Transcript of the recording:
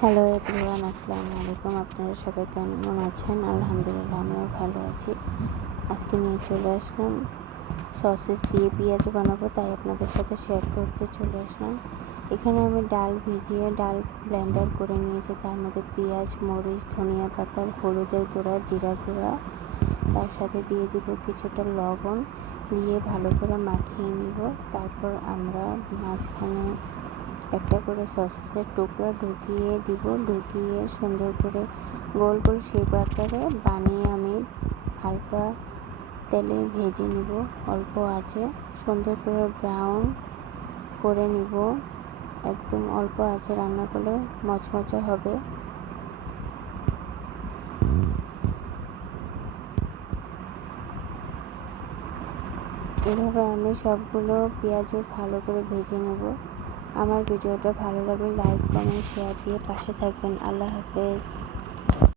Hello everyone, আসসালামু আলাইকুম। আপনারা সবাই কেমন আছেন? আলহামদুলিল্লাহ, আমিও ভালো আছি। আজকে নিয়ে চলে আসলাম। সসেস দিয়ে পেঁয়াজ বানাবো, তাই আপনাদের সাথে শেয়ার করতে চলে আসলাম। এখানে আমি ডাল ভিজিয়ে ডাল ব্লেন্ডার করে নিয়েছি। তার মধ্যে পেঁয়াজ, মরিচ, ধনিয়া পাতা, হলুদের গুঁড়া, জিরা গুঁড়া। তার সাথে দিয়ে দিব কিছুটা লবণ। দিয়ে ভালো করে মাখিয়ে নিব। তারপর আমরা মাঝখানে একটা করে সসেসের টুকরা ঢুকিয়ে দিব। ঢুকিয়ে সুন্দর করে গোল গোল শেপ আকারে বানিয়ে আমি হালকা তেলে ভেজে নিব। অল্প আছে। সুন্দর করে ব্রাউন করে নিব। একদম অল্প আছে। রান্না করলে মচমচে হবে। এভাবে আমি সবগুলো পেঁয়াজও ভালো করে ভেজে নেব। আমার ভিডিওটা ভালো লাগলে লাইক কমেন্ট শেয়ার দিয়ে পাশে থাকবেন। আল্লাহ হাফেজ।